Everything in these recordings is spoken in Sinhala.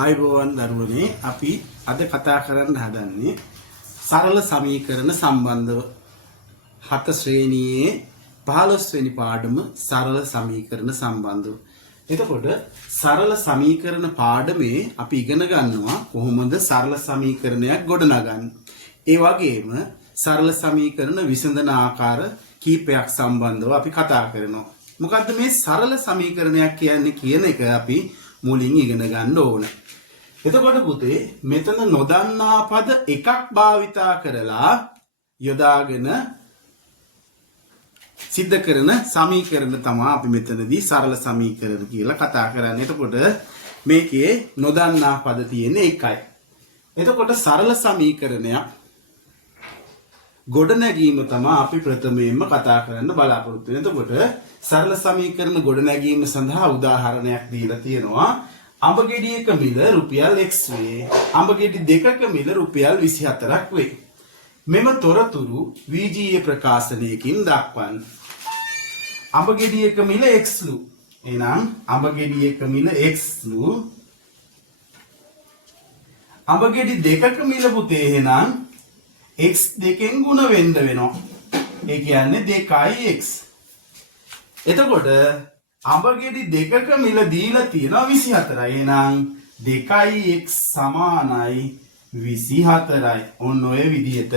ආයුබෝවන් දරුවනේ අපි අද කතා කරන්න හදන්නේ සරල සමීකරණ සම්බන්ධව 7 ශ්‍රේණියේ 15 වෙනි පාඩම සරල සමීකරණ සම්බන්ධව. එතකොට සරල සමීකරණ පාඩමේ අපි ඉගෙන ගන්නවා කොහොමද සරල සමීකරණයක් ගොඩනගන්නේ. ඒ වගේම සරල සමීකරණ විසඳන ආකාර කීපයක් සම්බන්ධව අපි කතා කරනවා. මොකද්ද මේ සරල සමීකරණයක් කියන්නේ කියන එක අපි මුලින් ඉගෙන ගන්න ඕන. එතකොට පුතේ මෙතන නොදන්නා පද එකක් භාවිතා කරලා යොදාගෙන සිද්ධ කරන සමීකරණ තමයි අපි මෙතනදී සරල සමීකරණ කියලා කතා කරන්නේ. එතකොට මේකේ නොදන්නා පද තියෙන්නේ එකයි. එතකොට සරල සමීකරණයක් ගොඩනැගීම තමයි අපි ප්‍රථමයෙන්ම කතා කරන්න බලාපොරොත්තු වෙන්නේ. එතකොට සරල සමීකරණ ගොඩනැගීම සඳහා උදාහරණයක් දීලා තියෙනවා. අඹ ගෙඩියක මිල රුපියල් x වේ. අඹ ගෙඩි දෙකක මිල රුපියල් 24ක් වේ. මෙම තොරතුරු VGA ප්‍රකාශනයකින් දක්වන්න. අඹ ගෙඩියක මිල x ලු. එහෙනම් අඹ ගෙඩියක මිල x ලු. අඹ ගෙඩි දෙකක මිල පුතේ එහෙනම් x දෙකෙන් ගුණ වෙන්න වෙනවා. ඒ කියන්නේ 2x. එතකොට අඹ ගෙඩි දෙකක මිල දීලා තියෙනවා 24යි. එහෙනම් 2x සමානයි 24යි. ඔන්න ඔය විදිහට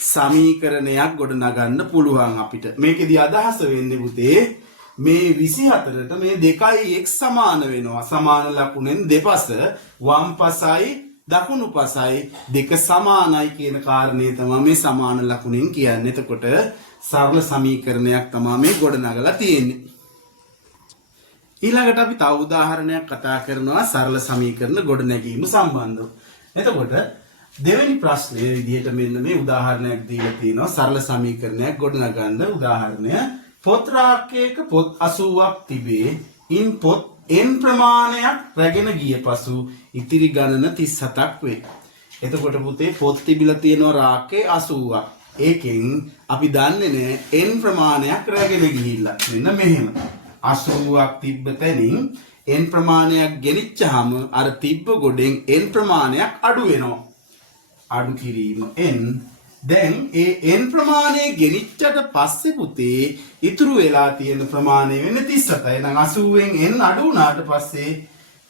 සමීකරණයක් ගොඩනගන්න පුළුවන් අපිට. මේකෙදි අදහස වෙන්නේ පුතේ මේ 24ට මේ 2x සමාන වෙනවා. සමාන ලකුණෙන් දෙපස වම් පසයි දකුණු පසයි දෙක සමානයි කියන කාරණේ තමයි මේ සමාන ලකුණෙන් කියන්නේ. එතකොට සරල සමීකරණයක් තමයි මේ ගොඩනගලා තියෙන්නේ. ඊළඟට අපි තව උදාහරණයක් කතා කරනවා සරල සමීකරණ ගොඩනැගීම සම්බන්ධව. එතකොට දෙවෙනි ප්‍රශ්නයේ විදිහට මෙන්න මේ උදාහරණයක් දීලා තියෙනවා සරල සමීකරණයක් ගොඩනගන්න. උදාහරණය පොත් රාක්කයක පොත් 80ක් තිබේ. ඉන් පොත් n ප්‍රමාණයක් රැගෙන ගිය පසු ඉතිරි ගණන 37ක් වේ. එතකොට පුතේ පොත් තිබිලා තියෙනවා රාක්කේ 80ක්. ඒකෙන් අපි දන්නේ නැහැ n ප්‍රමාණයක් රැගෙන ගිහිල්ලා. මෙන්න මෙහෙම 80ක් තිබ්බ තැනින් n ප්‍රමාණයක් ගෙනිච්චාම අර තිබ්බ ගොඩෙන් n ප්‍රමාණයක් අඩු වෙනවා. අඩු කිරීම n. දැන් ඒ n ප්‍රමාණය ගෙනිච්චට පස්සේ පුතේ ඉතුරු වෙලා තියෙන ප්‍රමාණය වෙන්නේ 37යි. එහෙනම් 80න් n අඩු වුණාට පස්සේ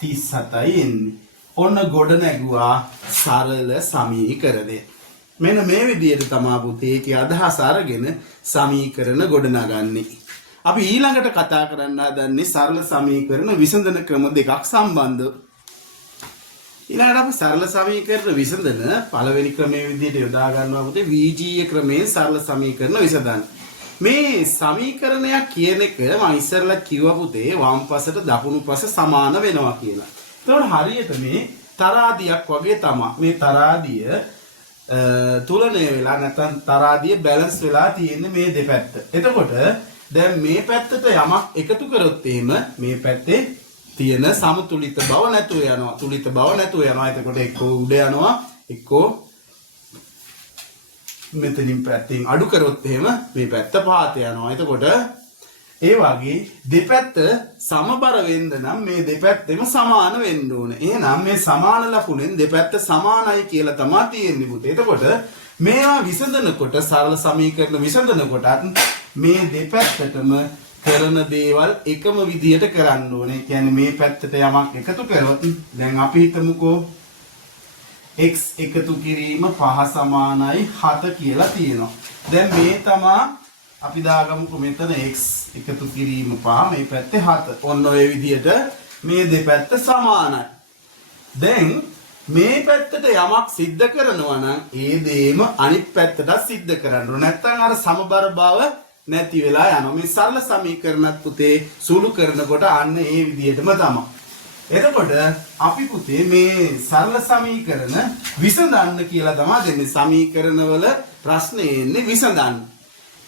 37යි එන්නේ. ඔන්න ගොඩ නැගුවා සරල සමීකරණය. මෙන්න මේ විදිහට තමයි පුතේ ඒකේ අදහස අරගෙන සමීකරණ ගොඩනගන්නේ. අපි ඊළඟට කතා කරන්න හදන්නේ සරල සමීකරණ විසඳන ක්‍රම දෙකක් සම්බන්ධව. ඊළඟට අපි සරල සමීකරණ විසඳන පළවෙනි ක්‍රමයේ විදිහට යොදා ගන්නවා පුතේ VGA ක්‍රමයෙන් සරල සමීකරණ විසඳන්න. මේ සමීකරණයක් කියන එක මම ඉස්සෙල්ලා කිව්වා පුතේ වම් පසට දකුණු පස සමාන වෙනවා කියලා. ඒතකොට හරියට මේ තරාදියක් වගේ තමයි. මේ තරාදිය තුලණය වෙලා නැත්නම් තරාදිය බැලන්ස් වෙලා තියෙන්නේ මේ දෙපැත්ත. එතකොට දැන් මේ පැත්තට යමක් එකතු කරොත් එහෙම මේ පැත්තේ තියෙන සමතුලිත බව නැතුව යනවා. තුලිත බව නැතුව යනවා. එතකොට එක්කෝ උඩ යනවා එක්කෝ මෙතනින් පැත්තෙන් අඩු කරොත් එහෙම මේ පැත්ත පහත යනවා. එතකොට ඒ වගේ දෙපැත්ත සමබර වෙන්න නම් මේ දෙපැත්තෙම සමාන වෙන්න ඕනේ. එහෙනම් මේ සමාන ලකුණෙන් දෙපැත්ත සමානයි කියලා තමයි තියෙන්නේ පුතේ. එතකොට මේවා විසඳනකොට සරල සමීකරණ විසඳනකොටත් මේ දෙපැත්තටම කරන දේවල් එකම විදියට කරන්න ඕනේ. කියන්නේ මේ පැත්තට යමක් එකතු කරොත් දැන් අපි හිතමුකෝ x එකතු කිරීම 5 සමානයි 7 කියලා තියෙනවා. දැන් මේ තමයි අපි දාගමුකෝ මෙතන x එකතු කිරීම 5 මේ පැත්තේ 7. ඔන්න ඔය විදියට මේ දෙපැත්ත සමානයි. දැන් මේ පැත්තට යමක් සිද්ධ කරනවා නම් ඒ දේම අනිත් පැත්තට සිද්ධ කරන්න ඕන. නැත්නම් අර සමබර බව නැති වෙලා යනවා. මේ සරල සමීකරණත් පුතේ සුළු කරනකොට අන්න ඒ විදිහටම තමයි. එතකොට අපි පුතේ මේ සරල සමීකරණ විසඳන්න කියලා තමයි දෙන්නේ. සමීකරණවල ප්‍රශ්නේ එන්නේ විසඳන්න.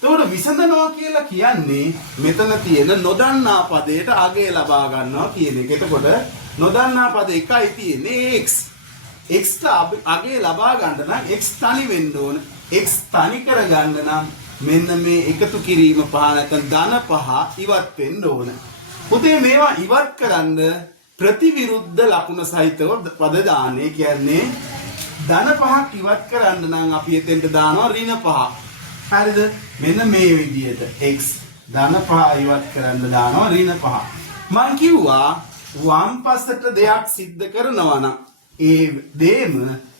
එතකොට විසඳනවා කියලා කියන්නේ මෙතන තියෙන නොදන්නා පදයට අගය ලබා ගන්නවා කියන එක. එතකොට නොදන්නා පද එකයි තියෙන්නේ x. x ට අගය ලබා ගන්න නම් x තනි වෙන්න ඕන. x තනි කර ගන්න නම් මෙන්න මේ එකතු කිරීම පහ නැත්නම් ධන පහ ඉවත් වෙන්න ඕන. පුතේ මේවා ඉවත් කරන්න ප්‍රතිවිරුද්ධ ලකුණ සහිතව පද දාන්නේ. කියන්නේ ධන පහක් ඉවත් කරන්න නම් අපි එතෙන්ට දානවා ඍණ පහ. හරිද? මෙන්න මේ විදිහට x ධන පහ ඉවත් කරන්න දානවා ඍණ පහ. මං කිව්වා වම් පසට දෙයක් සිද්ධ කරනවා නම් ඒ දෙයම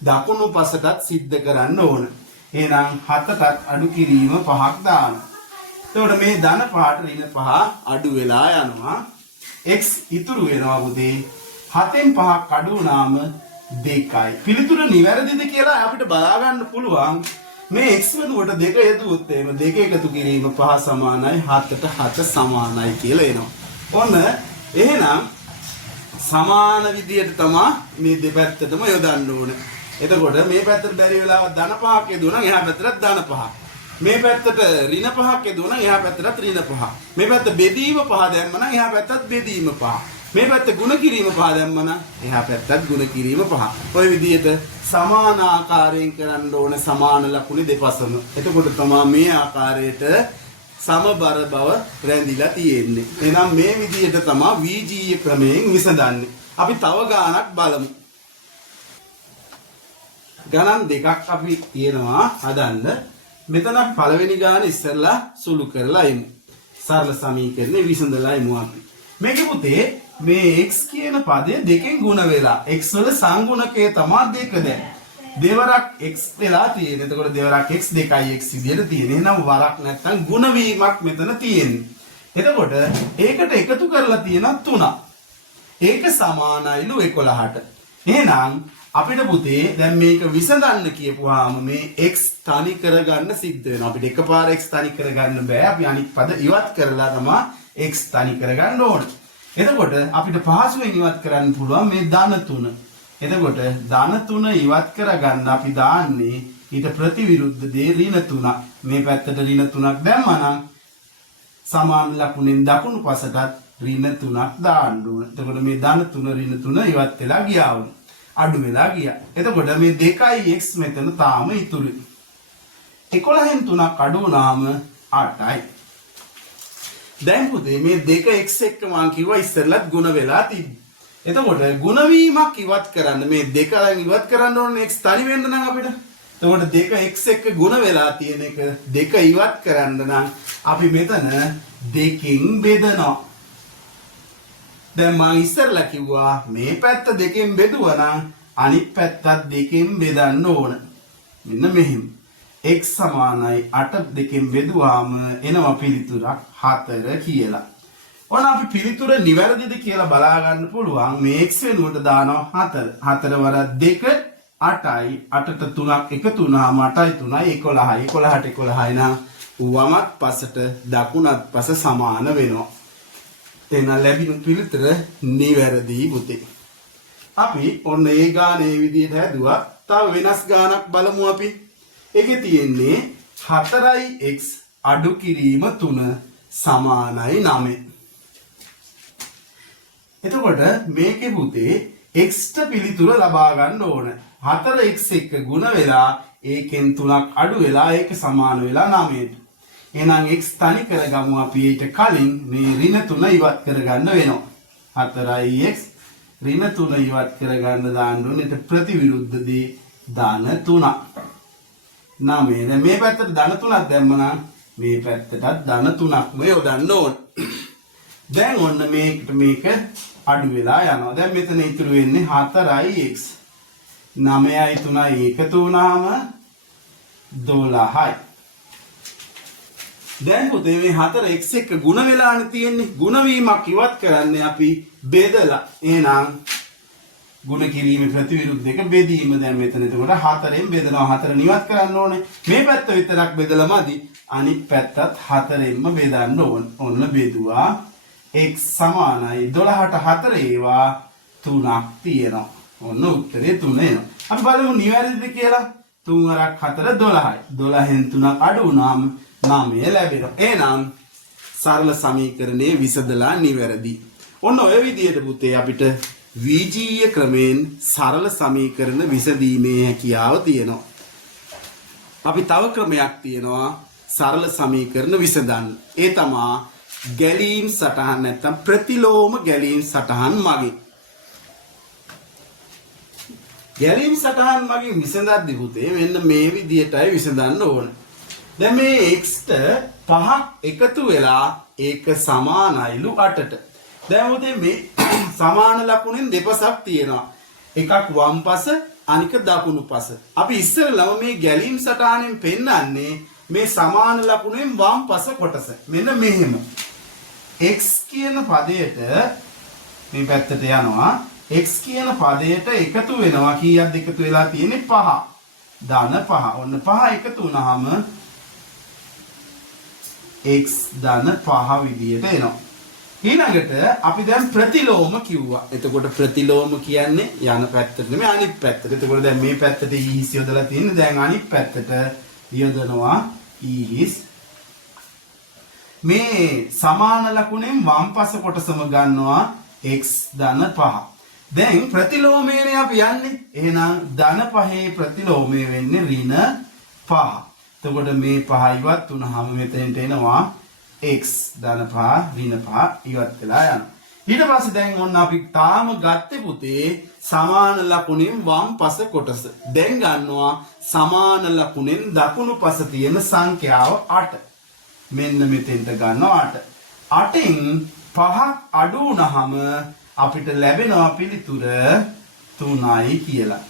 දකුණු පසටත් සිද්ධ කරන්න ඕන. එහෙනම් 7ටත් අඩු කිරීම 5ක් දාන්න. එතකොට මේ ධන පහට ඍණ පහ අඩු වෙලා යනවා. x ඉතුරු වෙනවා පුතේ 7න් 5ක් අඩු වුණාම 2යි. පිළිතුර නිවැරදිද කියලා අපිට බලා ගන්න පුළුවන්. මේ x වෙනුවට 2 යෙදුවොත් එහෙම 2 එකතු කිරීම 5 සමානයි 7ට 7 සමානයි කියලා එනවා. ඔන්න එහෙනම් සමාන විදියට තමයි මේ දෙපැත්තටම යොදන්න ඕන. එතකොට මේ පැත්තට බැරි වෙලාව ධන 5ක් යෙදුණා නම් එහා පැත්තට ධන 5ක්. මේ පැත්තට ඍණ 5ක් යෙදුණා නම් එහා පැත්තට ඍණ 5ක්. මේ පැත්ත බෙදීම 5 දැම්ම නම් එහා පැත්තත් බෙදීම 5. මේ පැත්ත ಗುಣ කිරීම 5 දැම්ම නම් එහා පැත්තත් ಗುಣ කිරීම 5. ඔය විදිහට සමාන ආකාරයෙන් කරන්න ඕන සමාන ලකුණේ දෙපසම. එතකොට තමයි මේ ආකාරයට සමබර බව රැඳිලා තියෙන්නේ. එහෙනම් මේ විදිහට තමයි VGE ක්‍රමයෙන් විසඳන්නේ. අපි තව ගානක් බලමු. ගණන් දෙකක් අපි තියෙනවා හදන්න. මෙතන පළවෙනි ගාන ඉස්සෙල්ලා සුළු කරලා එමු. සරල සමීකරණේ විසඳලා එමු අපි. මේක පුතේ මේ x කියන පදය දෙකෙන් ගුණ වෙලා x වල සංගුණකය තමයි දෙක දැන්. දෙවරක් x වෙලා තියෙන. එතකොට දෙවරක් x 2x විදියට තියෙන. එහෙනම් වරක් නැත්තම් ගුණ වීමක් මෙතන තියෙන්නේ. එතකොට ඒකට එකතු කරලා තියෙන 3. ඒක සමානයිලු 11ට. එහෙනම් අපිට පුතේ දැන් මේක විසඳන්න කියපුවාම මේ x තනි කරගන්න සිද්ධ වෙනවා. අපිට එකපාර x තනි කරගන්න බෑ. අපි අනිත් පද ඉවත් කරලා තමයි x තනි කරගන්න ඕනේ. එතකොට අපිට පහසුවෙන් ඉවත් කරන්න පුළුවන් මේ ධන 3. එතකොට ධන 3 ඉවත් කරගන්න අපි දාන්නේ ඊට ප්‍රතිවිරුද්ධ දේ ඍණ 3ක්. මේ පැත්තට ඍණ 3ක් දැම්මා නම් සමාන ලකුණෙන් දකුණු පසටත් ඍණ 3ක් දාන්න ඕන. එතකොට මේ ධන 3 ඍණ 3 ඉවත් වෙලා ගියා වුණා. අඩු වෙලා ගියා. එතකොට මේ 2x මෙතන තාම ඉතුරුයි. 11න් 3ක් අඩු වුණාම 8යි. දැන් පුතේ මේ 2x එක්ක මම කිව්වා ඉස්සෙල්ලත් ಗುಣ වෙලා තිබ්බා. එතකොට ಗುಣ වීමක් ඉවත් කරන්න මේ 2න් ඉවත් කරන්න ඕනේ x තනි වෙන්න නම් අපිට. එතකොට 2x එක්ක ಗುಣ වෙලා තියෙන එක 2 ඉවත් කරන්න නම් අපි මෙතන 2කින් බෙදනවා. දැන් මම ඉස්සෙල්ලා කිව්වා මේ පැත්ත 2කින් බෙදුවා නම් අනිත් පැත්තත් 2කින් බෙදන්න ඕන. මෙන්න මෙහෙම. x සමානයි 8 2කින් බෙදුවාම එනවා පිළිතුරක් 4 කියලා. ඔන්න අපි පිළිතුර නිවැරදිද කියලා බලා ගන්න පුළුවන්. මේ x වෙනුවට දානවා 4. 4 වරක් 2 8යි. 8ට 3ක් එකතු වුණාම 8යි 3යි 11යි. 11ට 11යි නම් වමත් පසට දකුණත් පස සමාන වෙනවා. එහෙනම් ලැබෙන පිළිතුර නිවැරදි පුතේ. අපි ඔන්න ඒ ගානේ විදිහට හැදුවා. තව වෙනස් ගානක් බලමු අපි. ඒකේ තියෙන්නේ 4x අඩු කිරීම 3 සමානයි 9. එතකොට මේකේ පුතේ x ට පිළිතුර ලබා ගන්න ඕන. 4x එක්ක ගුණ වෙලා ඒකෙන් 3ක් අඩු වෙලා ඒක සමාන වෙලා 9ට. එහෙනම් x තනි කරගමු අපි ඊට කලින් මේ ඍණ 3 ඉවත් කරගන්න වෙනවා. 4x ඍණ 3 ඉවත් කරගන්න දාන්න ඕනේ. ඊට ප්‍රතිවිරුද්ධ දේ ධන 3ක්. 9. දැන් මේ පැත්තට ධන 3ක් දැම්මනම් මේ පැත්තටත් ධන 3ක්ම යොදන්න ඕන. දැන් ඔන්න මේකට මේක අඩු වෙලා යනවා. දැන් මෙතන ඉතුරු වෙන්නේ 4x. 9යි 3යි එකතු වුණාම 12යි. දැන් පුතේ මේ 4x එක්ක ಗುಣ වෙලානේ තියෙන්නේ. ಗುಣ වීමක් ඉවත් කරන්නේ අපි බෙදලා. එහෙනම් ಗುಣ කිරීමේ ප්‍රතිවිරුද්ධ එක බෙදීම. දැන් මෙතන එතකොට 4ෙන් බෙදනවා. 4 ඉවත් කරන්න ඕනේ. මේ පැත්ත විතරක් බෙදලා මදි. අනිත් පැත්තත් 4ෙන්ම බෙදන්න ඕන. ඔන්න බෙදුවා. x සමානයි 12ට 4 ඒවා 3ක් තියෙනවා. ඔන්න උත්තරේ 3 එනවා. අපි බලමු නිවැරදිද කියලා. 3 වරක් 4 12යි. 12න් 3ක් අඩු වුණාම 9 ලැබෙනවා. එහෙනම් සරල සමීකරණයේ විසඳලා නිවැරදි. ඔන්න ඔය විදිහට පුතේ අපිට VGE ක්‍රමයෙන් සරල සමීකරණ විසඳීමේ හැකියාව තියෙනවා. අපි තව ක්‍රමයක් තියෙනවා සරල සමීකරණ විසඳන්න. ඒ තමයි ගැලීම් සටහන් නැත්නම් ප්‍රතිලෝම ගැලීම් සටහන් මගින්. ගැලීම් සටහන් මගින් විසඳද්දි පුතේ මෙන්න මේ විදියටයි විසඳන්න ඕන. දැන් මේ x ට 5ක් එකතු වෙලා ඒක සමානයිලු 8ට. දැන් පුතේ මේ සමාන ලකුණෙන් දෙපසක් තියෙනවා. එකක් වම් පස අනික දකුණු පස. අපි ඉස්සෙල්ලාම මේ ගැලීම් සටහනෙන් පෙන්නන්නේ මේ සමාන ලකුණෙන් වම් පස කොටස. මෙන්න මෙහෙම. x කියන පදයට මේ පැත්තට යනවා. x කියන පදයට එකතු වෙනවා කීයක්ද එකතු වෙලා තියෙන්නේ 5. ධන 5. ඔන්න 5 එකතු වුනහම x ධන 5 විදියට එනවා. ඊළඟට අපි දැන් ප්‍රතිලෝම කිව්වා. එතකොට ප්‍රතිලෝම කියන්නේ යන පැත්තට නෙමෙයි අනිත් පැත්තට. එතකොට දැන් මේ පැත්තට ඊහිස් යොදලා තියෙන්නේ. දැන් අනිත් පැත්තට යොදනවා ඊහිස්. මේ සමාන ලකුණෙන් වම්පස කොටසම ගන්නවා x ධන 5. දැන් ප්‍රතිලෝමයනේ අපි යන්නේ. එහෙනම් ධන 5 ප්‍රතිලෝමය වෙන්නේ ඍණ 5. එතකොට මේ 5 ඉවත් වුණාම මෙතනට එනවා x ධන 5 ඍණ 5 ඉවත් වෙලා යනවා. ඊට පස්සේ දැන් ඔන්න අපි තාම ගත්තේ පුතේ සමාන ලකුණෙන් වම්පස කොටස. දැන් ගන්නවා සමාන ලකුණෙන් දකුණු පස තියෙන සංඛ්‍යාව 8. මෙන්න මෙතෙන්ට ගන්නවා 8. 8න් 5ක් අඩු වුණාම අපිට ලැබෙනවා පිළිතුර 3යි කියලා.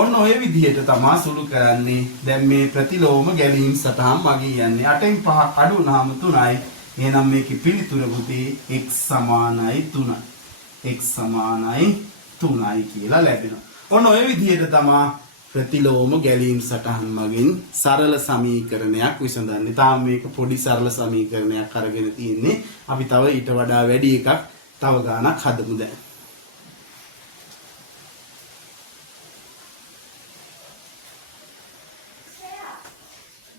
ඔන්න ඔය විදිහට තමයි සුළු කරන්නේ. දැන් මේ ප්‍රතිලෝම ගැලීම් සටහන් මගින් යන්නේ. 8න් 5ක් අඩු වුණාම 3යි. එහෙනම් මේකේ පිළිතුර පුතේ x සමානයි 3යි. x සමානයි 3යි කියලා ලැබෙනවා. ඔන්න ඔය විදිහට තමයි ප්‍රතිලෝම ගැලීම් සටහන් මගින් සරල සමීකරණයක් විසඳන්නේ. තාම මේක පොඩි සරල සමීකරණයක් අරගෙන තියෙන්නේ. අපි තව ඊට වඩා වැඩි එකක් තව ගානක් හදමු දැන්.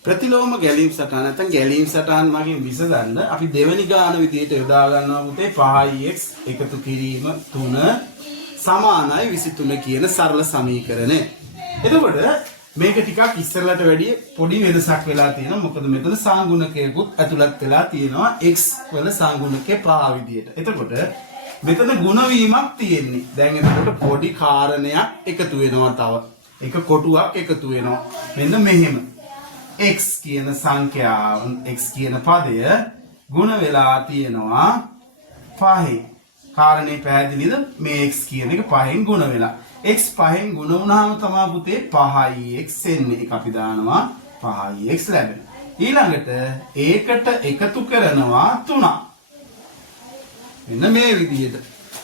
ප්‍රතිලෝම ගැලීම් සටහන නැත්නම් ගැලීම් සටහන් මගින් විසඳන්න අපි දෙවෙනි ගාන විදිහට යොදා ගන්නවා පුතේ 5x එකතු කිරීම 3 සමානයි 23 කියන සරල සමීකරණය. එතකොට මේක ටිකක් ඉස්සරලට වැඩිය පොඩි වෙනසක් වෙලා තියෙනවා. මොකද මෙතන සංගුණකයකුත් ඇතුළත් වෙලා තියෙනවා x වල සංගුණකේ 5 විදිහට. එතකොට මෙතන ගුණ වීමක් තියෙන්නේ. දැන් එතකොට පොඩි කාරණයක් එකතු වෙනවා තව. එක කොටුවක් එකතු වෙනවා. මෙන්න මෙහෙම. x කියන සංඛ්‍යාව x කියන පදය ගුණ වෙලා තියෙනවා 5. කාරණේ පැහැදිලිද? මේ x කියන එක 5න් ගුණ වෙලා. x 5න් ගුණ වුණාම තමයි පුතේ 5x එන්නේ. ඒක අපි දානවා 5x ලැබෙනවා. ඊළඟට ඒකට එකතු කරනවා 3. මෙන්න මේ විදිහට.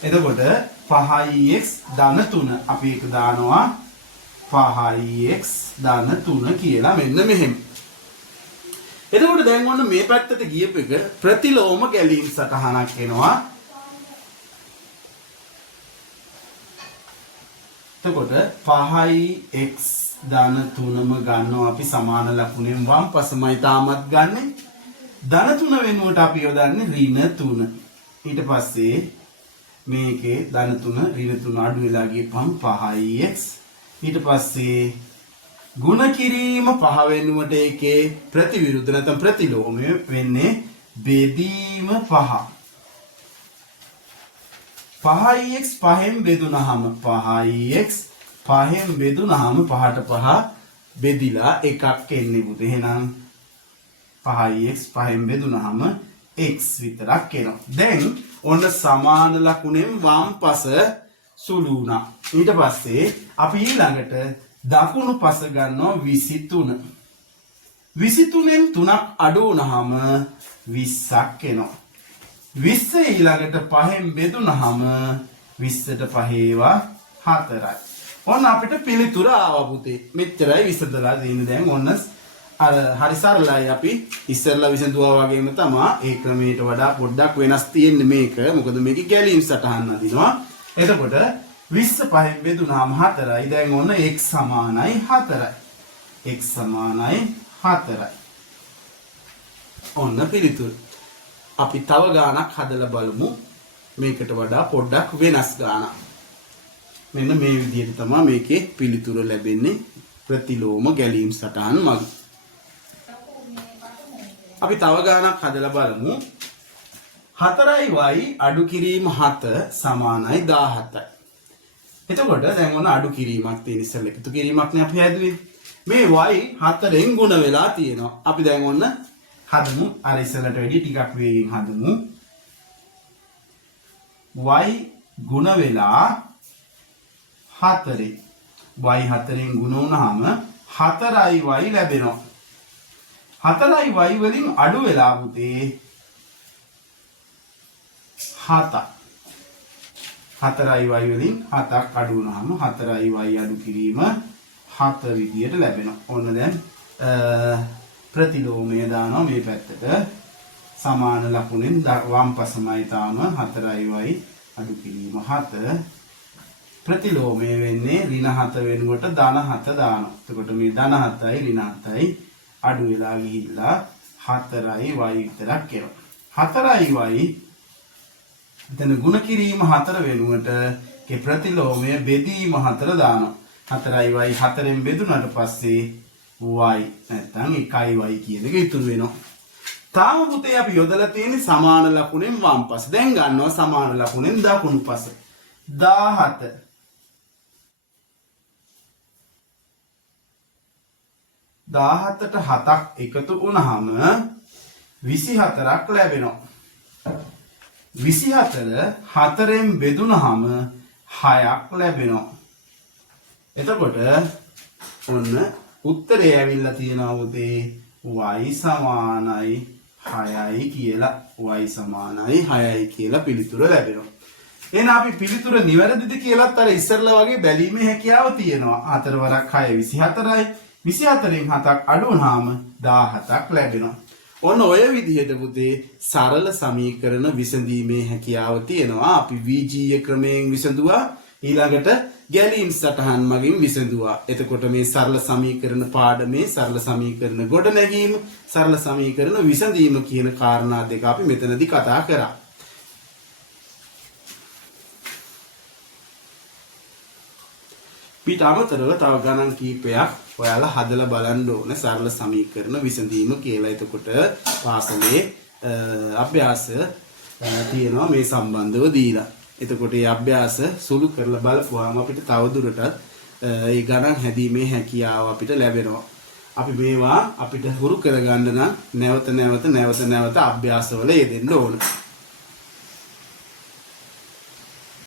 එතකොට 5x ධන 3 අපි ඒක දානවා 5x ධන 3 කියලා මෙන්න මෙහෙම. එතකොට දැන් ඔන්න මේ පැත්තට ගියප එක ප්‍රතිලෝම ගැලීම් සටහනක් එනවා. එතකොට 5x ධන 3ම ගන්නවා අපි සමාන ලකුණෙන් වම්පසමයි තාමත් ගන්නෙ. ධන 3 වෙනුවට අපි යොදන්නේ ඍණ 3. ඊට පස්සේ මේකේ ධන 3 ඍණ 3 අඩු වෙලා ගියපම් 5x. ඊට පස්සේ ගුණ කිරීම 5 වෙනුවට ඒකේ ප්‍රතිවිරුද්ධ නැත්නම් ප්‍රතිලෝමය වෙන්නේ බෙදීම 5. 5x 5න් බෙදුනහම 5x 5න් බෙදුනහම 5ට 5 බෙදිලා එකක් එන්නේ පුතේ. එහෙනම් 5x 5න් බෙදුනහම x විතරක් එනවා. දැන් ඔන්න සමාන ලකුණෙන් වම්පස සුළු වුණා. ඊට පස්සේ අපි ඊළඟට දකුණු පස ගන්නවා 23. 23න් 3ක් අඩු වුණාම 20ක් එනවා. 20 ඊළඟට 5න් බෙදුනහම 20ට 5 4යි. ඔන්න අපිට පිළිතුර ආවා පුතේ. මෙච්චරයි විසඳලා දෙන්නේ. දැන් ඔන්න අර හරි සරලයි. අපි ඉස්සෙල්ලා විසඳුවා වගේම තමයි ඒ ක්‍රමයට වඩා පොඩ්ඩක් වෙනස් තියෙන්නේ මේක. මොකද මේකේ ගැලීම් සටහන් අදිනවා. එතකොට 20 5න් බෙදුනහම 4යි. දැන් ඔන්න x සමානයි 4යි. x සමානයි 4යි. ඔන්න පිළිතුර. අපි තව ගානක් හදලා බලමු. මේකට වඩා පොඩ්ඩක් වෙනස් ගානක්. මෙන්න මේ විදිහට තමයි මේකේ පිළිතුර ලැබෙන්නේ ප්‍රතිලෝම ගැලීම් සටහන් මගින්. අපි තව ගානක් හදලා බලමු. 4y අඩු කිරීම 7 සමානයි 17යි. එතකොට දැන් ඔන්න අඩු කිරීමක් තියෙන ඉස්සෙල්ලා එකතු කිරීමක්නේ අපි හැදුවේ. මේ y 4ෙන් ගුණ වෙලා තියෙනවා. අපි දැන් ඔන්න හදමු. අර ඉස්සෙල්ලට වැඩි ටිකක් වේගෙන් හදමු. y ගුණ වෙලා 4. y 4ෙන් ගුණ වුණාම 4y ලැබෙනවා. 4y වලින් අඩු වෙලා පුතේ 7. 4y වලින් 7ක් අඩු වුණාම 4y අඩු කිරීම 7 විදියට ලැබෙනවා. ඔන්න දැන් ප්‍රතිලෝමය දානවා මේ පැත්තට. සමාන ලකුණෙන් වම් පසමයි තාම 4y අඩු කිරීම 7. ප්‍රතිලෝමය වෙන්නේ ඍණ 7 වෙනුවට ධන 7 දානවා. එතකොට මේ ධන 7යි ඍණ 7යි අඩු වෙලා ගිහිල්ලා 4y විතරක් එනවා. 4y එතන ගුණ කිරීම 4 වෙනුවට ඒ ප්‍රතිලෝමය බෙදීම 4 දානවා. 4y 4ෙන් බෙදුනට පස්සේ y නැත්තම් 1y කියන එක ඉතුරු වෙනවා. තාම පුතේ අපි යොදලා තියෙන්නේ සමාන ලකුණෙන් වම් පස. දැන් ගන්නවා සමාන ලකුණෙන් දකුණු පස. 17 17ට 7ක් එකතු වුණාම 24ක් ලැබෙනවා. 24 4ෙන් බෙදුනහම 6ක් ලැබෙනවා. එතකොට ඔන්න උත්තරේ ඇවිල්ලා තියෙනවා උදේ y සමානයි 6යි කියලා. y සමානයි 6යි කියලා පිළිතුර ලැබෙනවා. එහෙනම් අපි පිළිතුර නිවැරදිද කියලාත් අර ඉස්සරලා වගේ බැලීමේ හැකියාව තියෙනවා. 4 වරක් 6 24යි. 24න් 7ක් අඩු වුණාම 17ක් ලැබෙනවා. ඔන්න ඔය විදිහට පුතේ සරල සමීකරණ විසඳීමේ හැකියාව තියෙනවා. අපි VGA ක්‍රමයෙන් විසඳුවා. ඊළඟට ගැලීම් සටහන් මගින් විසඳුවා. එතකොට මේ සරල සමීකරණ පාඩමේ සරල සමීකරණ ගොඩනැගීම, සරල සමීකරණ විසඳීම කියන කාරණා දෙක අපි මෙතනදී කතා කරා. පිට අමතරව තව ගණන් කීපයක් ඔයාලා හදලා බලන්න ඕනේ සරල සමීකරණ විසඳීම කියලා. එතකොට පාසලේ අභ්‍යාස තියෙනවා මේ සම්බන්ධව දීලා. එතකොට මේ අභ්‍යාස සුළු කරලා බලපුවාම අපිට තවදුරටත් ඒ ගණන් හැදීමේ හැකියාව අපිට ලැබෙනවා. අපි මේවා අපිට හුරු කරගන්න නම් නැවත නැවත අභ්‍යාසවල යෙදෙන්න ඕනේ.